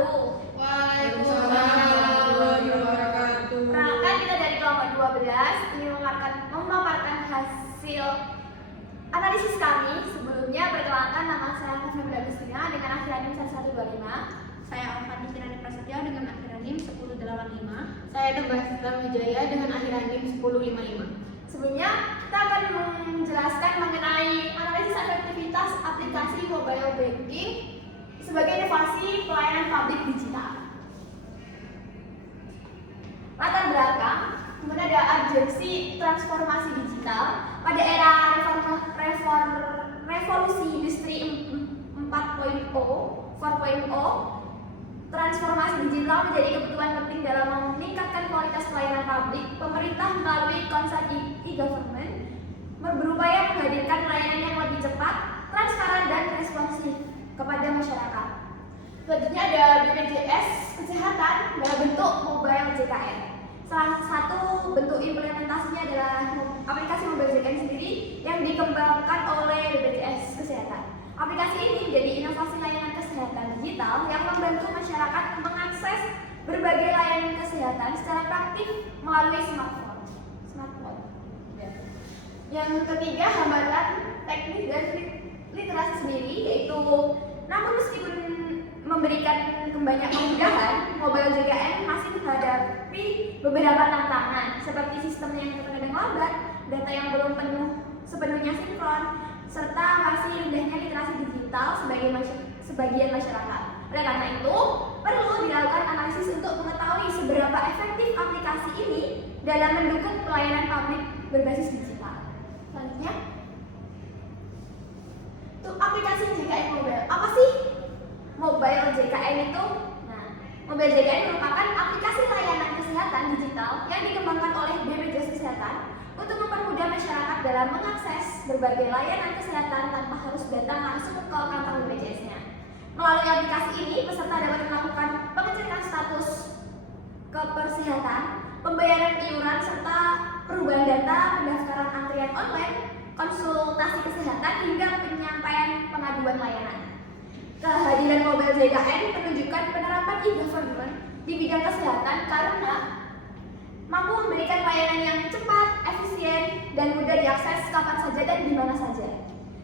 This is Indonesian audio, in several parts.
wabarakatuh. Waalaikumsalam warahmatullahi wabarakatuh. Perkenalkan, kita dari kelompok 12 ingin memaparkan hasil analisis kami. Sebelumnya perkenalkan, nama saya Febri Agustina dengan akhir NIM 1125. Saya Alfani Kirani Prasetya dengan akhir NIM 1085. Saya Tembak Sita Wijaya dengan akhir NIM 1055. Sebelumnya kita akan menjelaskan mengenai analisis efektivitas aplikasi mobile banking sebagai inovasi pelayanan publik digital. Latar belakang, kemudian ada urgensi transformasi digital pada era revolusi industri 4.0. Transformasi digital menjadi kebutuhan penting dalam meningkatkan kualitas pelayanan publik. Pemerintah melalui konsep e-government berupaya menghadirkan pelayanan yang lebih cepat, transparan, dan responsif kepada masyarakat. Selanjutnya ada BPJS Kesehatan dalam bentuk mobile JKN. Salah satu bentuk implementasinya adalah aplikasi mobile JKN sendiri yang dikembangkan oleh BPJS Kesehatan. Aplikasi ini menjadi inovasi layanan kesehatan digital yang membantu masyarakat mengakses berbagai layanan kesehatan secara praktik melalui smartphone. Yang ketiga, hambatan teknis dan literasi sendiri, yaitu namun meskipun memberikan banyak kemudahan, mobile JKN masih menghadapi beberapa tantangan seperti sistem yang terkadang lambat, data yang belum sepenuhnya sinkron, serta masih rendahnya literasi digital sebagian masyarakat. Oleh karena itu, perlu dilakukan analisis untuk mengetahui seberapa efektif aplikasi ini dalam mendukung pelayanan publik berbasis digital. Selanjutnya, untuk aplikasi JKN mobile. Apa sih mobile JKN itu? Nah, mobile JKN merupakan aplikasi layanan kesehatan digital yang dikembangkan oleh BPJS Kesehatan untuk mempermudah masyarakat dalam mengakses berbagai layanan kesehatan tanpa harus datang langsung ke kantor BPJS-nya. Melalui aplikasi ini, peserta dapat melakukan pengecekan status kepersehatan, pembayaran iuran, serta perubahan data, pendaftaran antrian online, konsultasi kesehatan, hingga penyampaian pengaduan layanan. Kehadiran mobile JKN menunjukkan penerapan e-government di bidang kesehatan karena mampu memberikan layanan yang cepat, efisien, dan mudah diakses kapan saja dan di mana saja.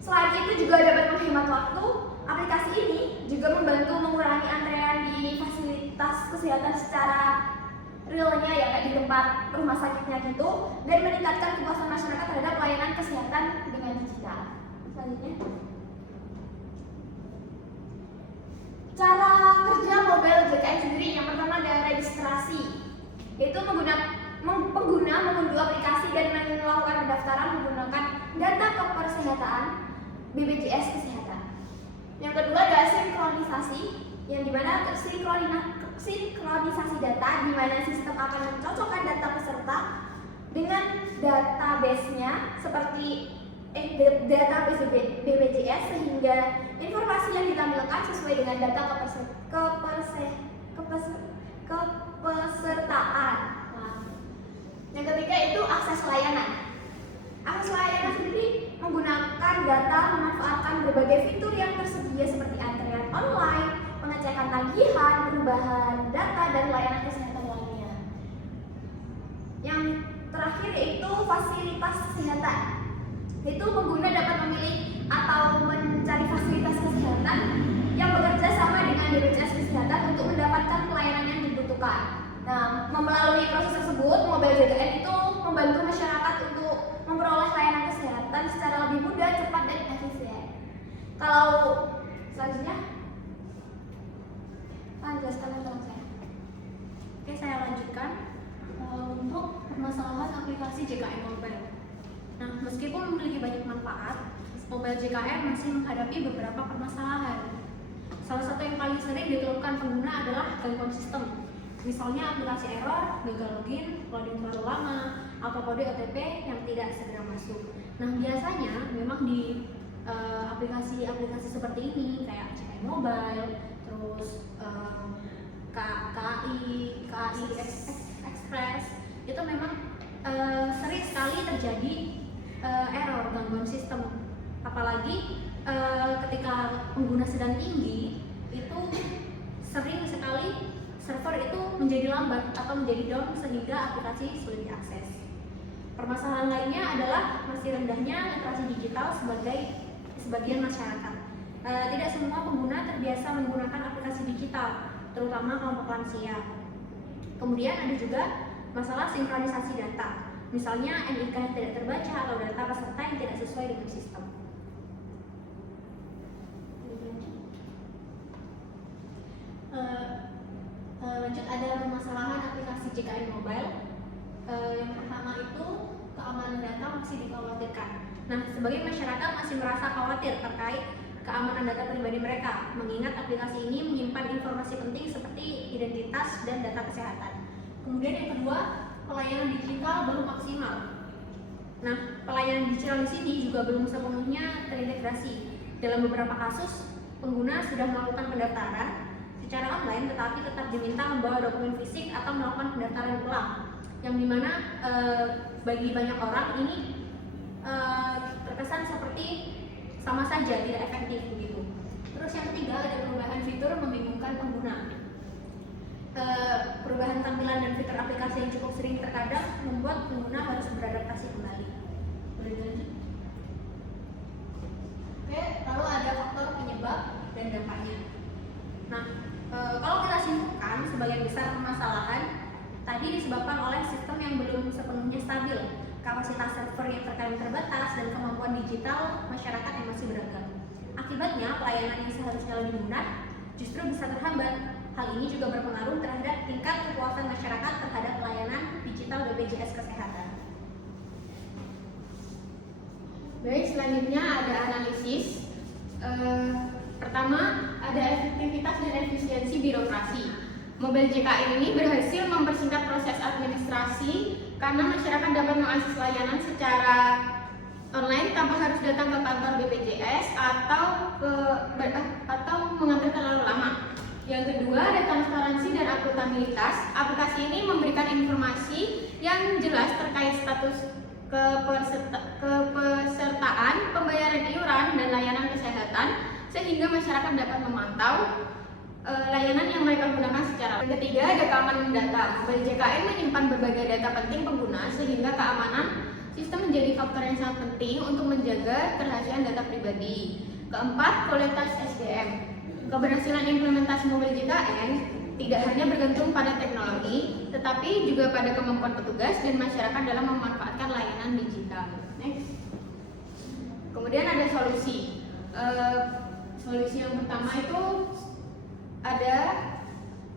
Selain itu juga dapat menghemat waktu. Aplikasi ini juga membantu mengurangi antrean di fasilitas kesehatan secara realnya, ya kayak di tempat rumah sakitnya gitu, dan meningkatkan kepuasan masyarakat terhadap layanan kesehatan dengan digital. Selanjutnya, cara kerja mobile JKN sendiri. Yang pertama ada registrasi, yaitu pengguna mengunduh aplikasi dan melakukan pendaftaran menggunakan data kepersehatan BPJS Kesehatan. Yang kedua ada sinkronisasi, yang dimana sinkronisasi data, di mana sistem akan mencocokkan data peserta dengan database-nya seperti database BPJS sehingga informasi yang ditampilkan sesuai dengan data kepesertaan. Yang ketiga itu akses layanan. Akses layanan sendiri menggunakan data memanfaatkan berbagai fitur yang tersedia seperti antrian online, pengecekan tagihan, perubahan data, dan layanan kesehatan lainnya. Yang terakhir yaitu fasilitas kesehatan. Itu pengguna dapat memilih atau mencari fasilitas kesehatan yang bekerja sama dengan BPJS Kesehatan untuk mendapatkan pelayanan yang dibutuhkan. Nah, melalui proses tersebut, mobile JKN itu membantu masyarakat untuk memperoleh layanan kesehatan secara lebih mudah, cepat, dan efisien. Kalau selanjutnya, jelaskan tentang saya. Oke, saya lanjutkan untuk permasalahan aplikasi JKN Mobile. Nah, meskipun memiliki banyak manfaat, mobile JKN masih menghadapi beberapa permasalahan. Salah satu yang paling sering dikeluhkan pengguna adalah gangguan sistem. Misalnya aplikasi error, gagal login, loading terlalu lama, atau kode OTP yang tidak segera masuk. Nah, biasanya memang di aplikasi-aplikasi seperti ini kayak JKN Mobile, terus KAI Express, itu memang sering sekali terjadi error, gangguan sistem. Apalagi ketika pengguna sedang tinggi, itu sering sekali server itu menjadi lambat atau menjadi down sehingga aplikasi sulit diakses. Permasalahan lainnya adalah masih rendahnya literasi digital sebagai sebagian masyarakat. Tidak semua pengguna terbiasa menggunakan aplikasi digital, terutama kelompok lansia. Kemudian ada juga masalah sinkronisasi data, misalnya NIK yang tidak terbaca atau data peserta yang tidak sesuai dengan sistem. Lanjut, ada permasalahan aplikasi JKN Mobile. Yang pertama itu keamanan data masih dikhawatirkan. Nah, sebagai masyarakat masih merasa khawatir terkait keamanan data pribadi mereka, mengingat aplikasi ini menyimpan informasi penting seperti identitas dan data kesehatan. Kemudian yang kedua, pelayanan digital belum maksimal. Nah, pelayanan digital di sini juga belum sepenuhnya terintegrasi. Dalam beberapa kasus, pengguna sudah melakukan pendaftaran secara online, tetapi tetap diminta membawa dokumen fisik atau melakukan pendaftaran ulang, yang dimana bagi banyak orang ini terkesan seperti sama saja tidak efektif begitu. Terus yang ketiga, ada perubahan fitur membingungkan pengguna. Perubahan tampilan dan fitur aplikasi yang cukup sering terkadang membuat pengguna harus beradaptasi kembali. Boleh dilanjut? Oke, lalu ada faktor penyebab dan dampaknya. Nah, kalau kita simpulkan, sebagian besar permasalahan tadi disebabkan oleh sistem yang belum sepenuhnya stabil, kapasitas server yang terkadang terbatas, dan kemampuan digital masyarakat yang masih beragam. Akibatnya, pelayanan yang seharusnya lebih mudah justru bisa terhambat. Hal ini juga berpengaruh terhadap tingkat kepuasan masyarakat terhadap pelayanan digital BPJS Kesehatan. Baik, selanjutnya ada analisis. Pertama, ada efektivitas dan efisiensi birokrasi. Mobile JKN ini berhasil mempersingkat proses administrasi karena masyarakat dapat mengakses layanan secara online tanpa harus datang ke kantor BPJS atau mengantri terlalu lama. Yang kedua, ada transparansi dan akuntabilitas. Aplikasi ini memberikan informasi yang jelas terkait status kepesertaan, pembayaran iuran, dan layanan kesehatan, sehingga masyarakat dapat memantau layanan yang mereka gunakan secara. Yang ketiga, ada keamanan data. Mobile JKN menyimpan berbagai data penting pengguna, sehingga keamanan sistem menjadi faktor yang sangat penting untuk menjaga kerahasiaan data pribadi. Keempat, kualitas SDM. Keberhasilan implementasi mobile JKN tidak hanya bergantung pada teknologi, tetapi juga pada kemampuan petugas dan masyarakat dalam memanfaatkan layanan digital. Next. Kemudian ada solusi. Solusi yang pertama itu ada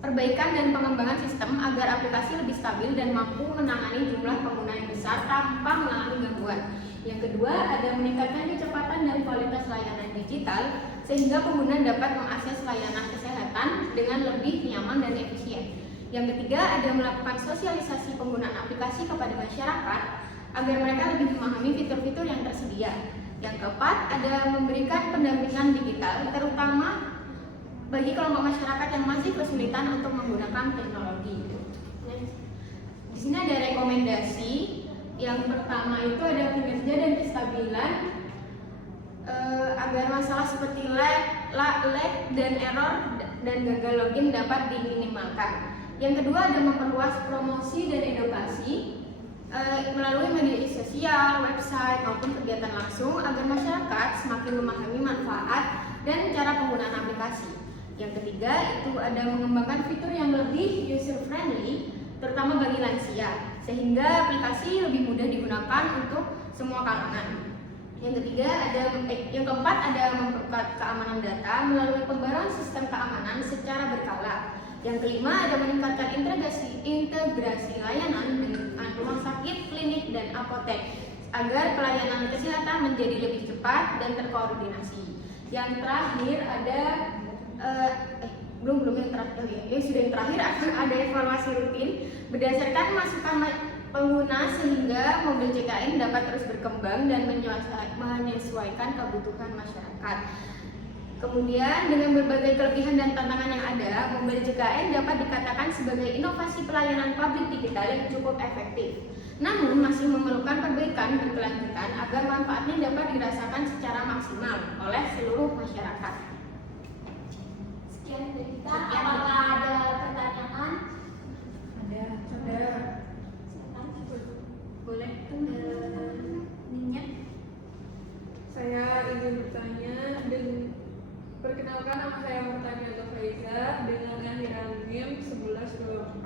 perbaikan dan pengembangan sistem agar aplikasi lebih stabil dan mampu menangani jumlah pengguna yang besar tanpa mengalami gangguan. Yang kedua, ada meningkatkan kecepatan dan kualitas layanan digital sehingga pengguna dapat mengakses layanan kesehatan dengan lebih nyaman dan efisien. Yang ketiga, ada melakukan sosialisasi penggunaan aplikasi kepada masyarakat agar mereka lebih memahami fitur-fitur yang tersedia. Yang keempat, ada memberikan pendampingan digital terutama bagi kelompok masyarakat yang masih kesulitan untuk menggunakan teknologi. Di sini ada rekomendasi. Yang pertama itu ada kinerja dan kestabilan agar masalah seperti lag dan error dan gagal login dapat diminimalkan. Yang kedua, ada memperluas promosi dan edukasi melalui media sosial, website maupun kegiatan langsung agar masyarakat semakin memahami manfaat dan cara penggunaan aplikasi. Yang ketiga, itu ada mengembangkan fitur yang lebih user friendly terutama bagi lansia sehingga aplikasi lebih mudah digunakan untuk semua kalangan. Yang keempat ada memperkuat keamanan data melalui pembaruan sistem keamanan secara berkala. Yang kelima ada meningkatkan integrasi layanan dengan rumah sakit, klinik, dan apotek agar pelayanan kesehatan menjadi lebih cepat dan terkoordinasi. Yang terakhir ada belum yang terakhir yang terakhir ada evaluasi rutin berdasarkan masukan pengguna sehingga mobile JKN dapat terus berkembang dan menyesuaikan kebutuhan masyarakat. Kemudian dengan berbagai kelebihan dan tantangan yang ada, mobile JKN dapat dikatakan sebagai inovasi pelayanan publik digital yang cukup efektif. Namun masih memerlukan perbaikan berkelanjutan agar manfaatnya dapat dirasakan secara maksimal oleh seluruh masyarakat. Sekian dari kita. Perkenalkan, nama saya Murtania Faiza dengan akhiran NIM 1124.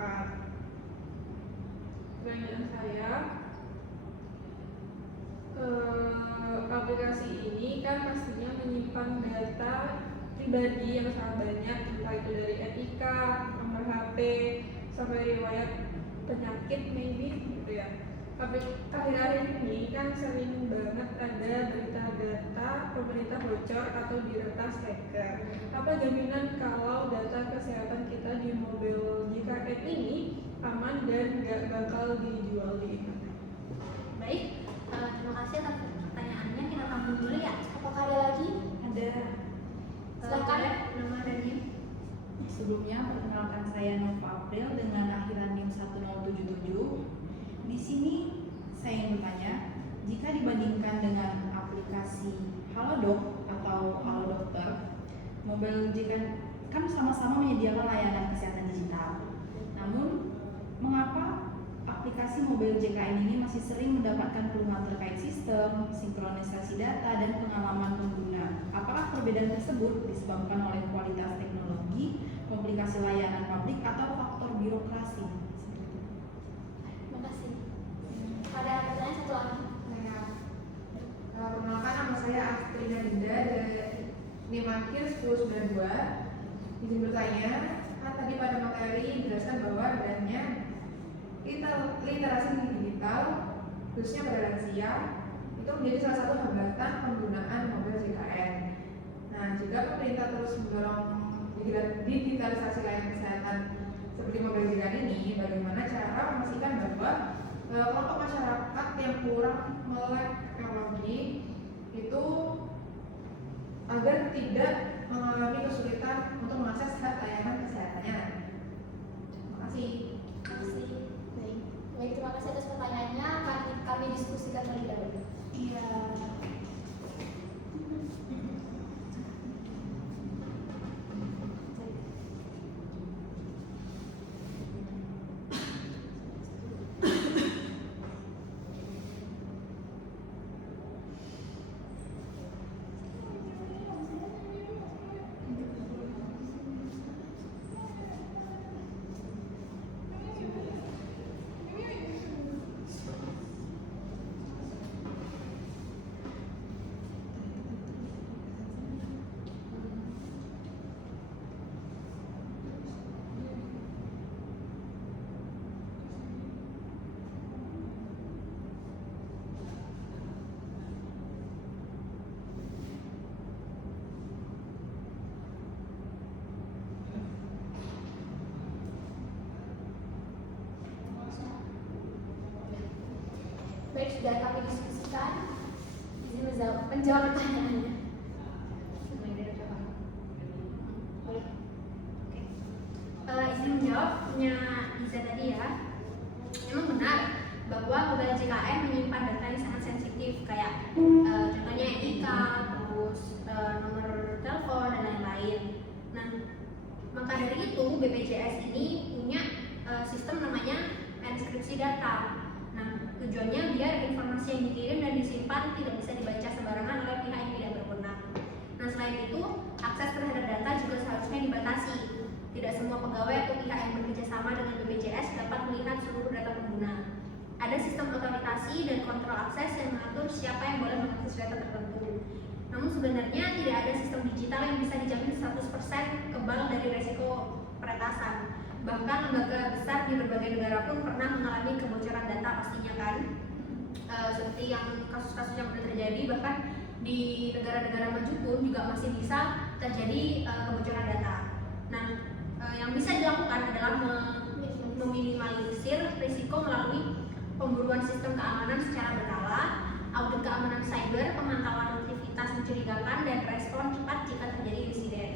Pertanyaan saya, aplikasi ini kan pastinya menyimpan data pribadi yang sangat banyak, entah itu dari NIK, nomor HP, sampai riwayat penyakit maybe gitu ya. Tapi akhir-akhir ini kan sering banget ada berita data pemerintah bocor atau diretas hacker. Apa jaminan kalau data kesehatan kita di mobil JKN ini aman dan gak bakal dijual di internet? Baik, terima kasih atas pertanyaannya. Kita tampung dulu ya. Apakah ada lagi? Ada. Silakan. Nama dan NIM. Sebelumnya, perkenalkan saya Nova April dengan akhiran NIM 1077. Di sini saya ingin bertanya, jika dibandingkan dengan aplikasi Halodoc atau Halo Dokter, mobil JKN kan sama-sama menyediakan layanan kesehatan digital. Namun, mengapa aplikasi mobil JKN ini masih sering mendapatkan keluhan terkait sistem, sinkronisasi data, dan pengalaman pengguna? Apakah perbedaan tersebut disebabkan oleh kualitas teknologi, komplikasi layanan publik, atau faktor birokrasi? Terima kasih. Ada pertanyaan satu lagi? Perkenalkan, nama saya Astrina Dinda dari NIM akhir 1092. Izin bertanya, kan tadi pada materi dijelaskan bahwa adanya literasi digital khususnya pada lansia itu menjadi salah satu hambatan penggunaan mobil JKN. Nah, jika pemerintah terus mendorong digitalisasi layanan kesehatan seperti mobil JKN ini, bagaimana cara memastikan bahwa kelompok masyarakat yang kurang melek teknologi itu agar tidak mengalami kesulitan untuk mengakses layanan kesehatannya? Terima kasih. Terima kasih. Baik, terima kasih atas pertanyaannya. Kami diskusikan terlebih dahulu. Iya. Baik, sudah kami diskusikan. Izin menjawab pertanyaannya. Boleh. Izin menjawabnya Iza tadi ya. Memang benar bahwa mobil JKN menyimpan data yang sangat sensitif kayak contohnya NIK, terus nomor telepon dan lain-lain. Nah, maka dari itu BPJS ini punya sistem namanya enskripsi data. Nah, tujuannya biar informasi yang dikirim dan disimpan tidak bisa dibaca sembarangan oleh pihak yang tidak berwenang. Nah, selain itu, akses terhadap data juga seharusnya dibatasi. Tidak semua pegawai atau pihak yang bekerja sama dengan BPJS dapat melihat seluruh data pengguna. Ada sistem otorisasi dan kontrol akses yang mengatur siapa yang boleh mengakses data tertentu. Namun sebenarnya tidak ada sistem digital yang bisa dijamin 100% kebal dari resiko peretasan. Bahkan lembaga besar di berbagai negara pun pernah mengalami kebocoran data pastinya kan. Seperti yang kasus-kasus yang sudah terjadi, bahkan di negara-negara maju pun juga masih bisa terjadi kebocoran data. Nah, yang bisa dilakukan adalah meminimalisir risiko melalui pemburuan sistem keamanan secara berkala, audit keamanan cyber, pemantauan aktivitas mencurigakan, dan respon cepat jika terjadi insiden.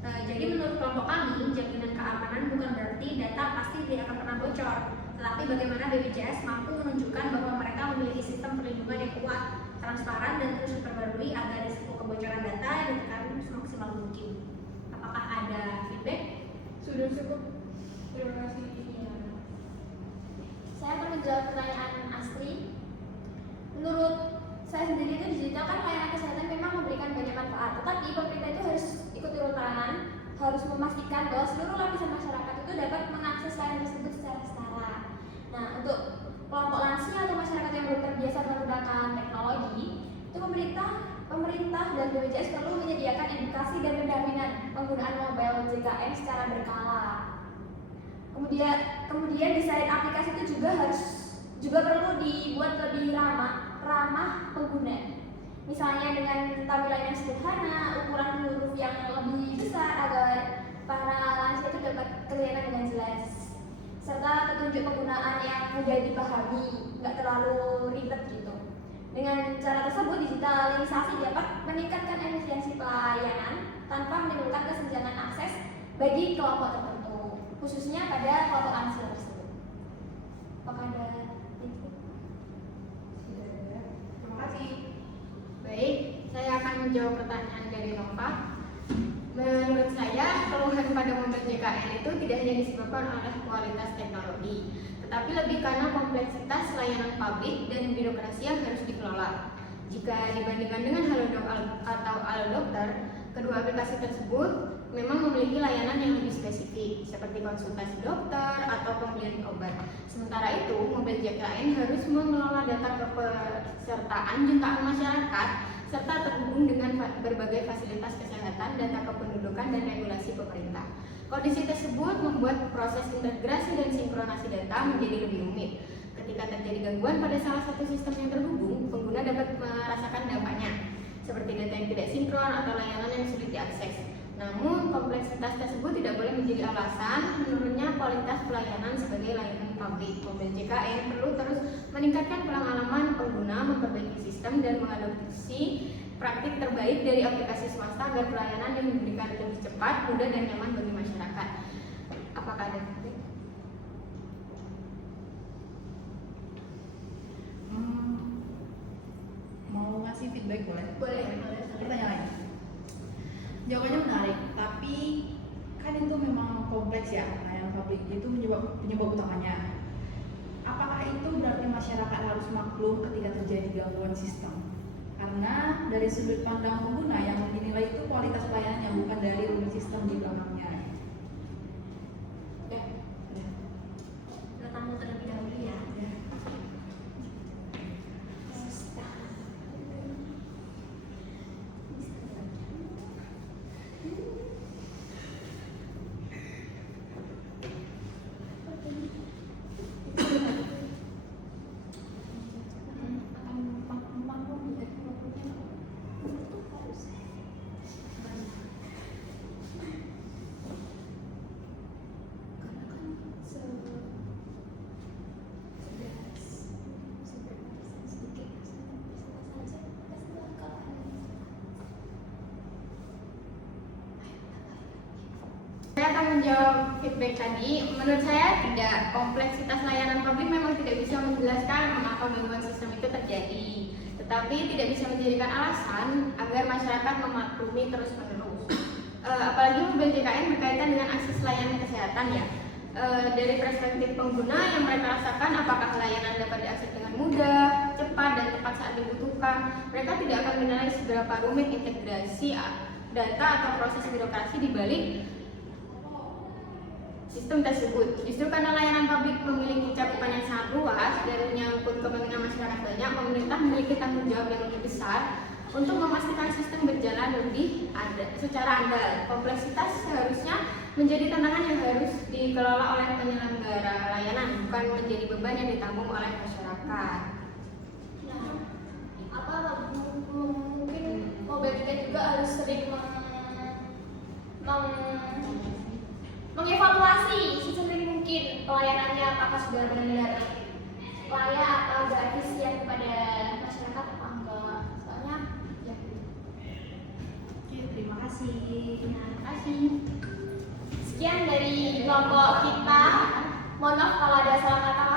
Jadi menurut kelompok kami, jaminan keamanan bukan berarti data pasti tidak akan pernah bocor, tetapi bagaimana BPJS mampu menunjukkan bahwa mereka memiliki sistem perlindungan yang kuat, transparan, dan terus diperbarui agar risiko kebocoran data ditekan semaksimal mungkin. Apakah ada feedback? Sudah cukup. Terima kasih. Saya akan menjawab pertanyaan Astri. Menurut saya sendiri itu digital kan layanan kesehatan memang memberikan banyak manfaat, tetapi pemerintah itu harus ikut harus memastikan bahwa seluruh lapisan masyarakat itu dapat mengakses layanan tersebut secara setara. Nah, untuk kelompok lansia atau masyarakat yang belum terbiasa menggunakan teknologi, itu pemerintah dan BPJS perlu menyediakan edukasi dan pendampingan penggunaan mobile JKN secara berkala. Kemudian desain aplikasi itu juga perlu dibuat lebih ramah pengguna. Misalnya dengan tampilan yang sederhana, ukuran huruf yang lebih besar agar para lansia itu dapat kelihatan dengan jelas, serta petunjuk penggunaan yang mudah dipahami, nggak terlalu ribet gitu. Dengan cara tersebut, digitalisasi dapat meningkatkan efisiensi pelayanan tanpa menimbulkan kesenjangan akses bagi kelompok tertentu, khususnya pada kelompok lansia tersebut. Apakah ada tips? Terima kasih. Baik, saya akan menjawab pertanyaan dari Nova. Menurut saya, keluhan pada mobil JKN itu tidak hanya disebabkan oleh kualitas teknologi, tetapi lebih karena kompleksitas layanan publik dan birokrasi yang harus dikelola. Jika dibandingkan dengan Halodoc atau Alodokter, kedua aplikasi tersebut memang memiliki layanan yang lebih spesifik, seperti konsultasi dokter atau pembelian obat. Sementara itu, mobil JKN harus mengelola data kepesertaan jutaan masyarakat serta terhubung dengan berbagai fasilitas kesehatan, data kependudukan, dan regulasi pemerintah. Kondisi tersebut membuat proses integrasi dan sinkronasi data menjadi lebih rumit. Ketika terjadi gangguan pada salah satu sistem yang terhubung, pengguna dapat merasakan dampaknya, seperti data yang tidak sinkron atau layanan yang sulit diakses. Namun, kompleksitas tersebut tidak boleh menjadi alasan menurunnya kualitas pelayanan sebagai layanan publik. Mobil JKN perlu terus meningkatkan pengalaman pengguna, memperbaiki sistem, dan mengadopsi praktik terbaik dari aplikasi swasta agar pelayanan yang diberikan lebih cepat, mudah, dan nyaman bagi masyarakat. Apakah ada kritik? Mau ngasih feedback boleh? Boleh. Pertanyaan lain. Jawabannya menarik, tapi kan itu memang kompleks ya, layanan publik itu penyebab utamanya. Apakah itu berarti masyarakat harus maklum ketika terjadi gangguan sistem? Karena dari sudut pandang pengguna yang dinilai itu kualitas pelayanannya, bukan dari rumit sistem di belakangnya. Kita tamu terlebih dahulu ya. Saya akan menjawab feedback tadi. Menurut saya tidak, kompleksitas layanan publik memang tidak bisa menjelaskan mengapa gangguan sistem itu terjadi, tetapi tidak bisa menjadikan alasan agar masyarakat memaklumi terus-menerus. Apalagi mobil JKN berkaitan dengan akses layanan kesehatan ya. Dari perspektif pengguna yang mereka rasakan, apakah layanan dapat diakses dengan mudah, cepat, dan tepat saat dibutuhkan, mereka tidak akan menilai seberapa rumit integrasi data atau proses birokrasi di balik sistem tersebut. Justru karena layanan publik memiliki cakupan yang sangat luas dan menyangkut kepentingan masyarakat banyak, pemerintah memiliki tanggung jawab yang lebih besar untuk memastikan sistem berjalan secara andal. Kompleksitas seharusnya menjadi tantangan yang harus dikelola oleh penyelenggara layanan, bukan menjadi beban yang ditanggung oleh masyarakat. Mungkin mobil kita juga harus sering mengevaluasi sesering mungkin pelayanannya, apakah sudah benar-benar layak atau agak efisien kepada masyarakat apa enggak. Soalnya ya gitu. Oke, terima kasih. Terima kasih. Sekian dari kelompok kita. Mohon maaf kalau ada salah kata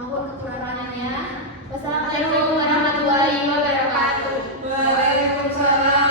maupun kekurangannya. Wassalamualaikum warahmatullahi wabarakatuh. Waalaikumsalam.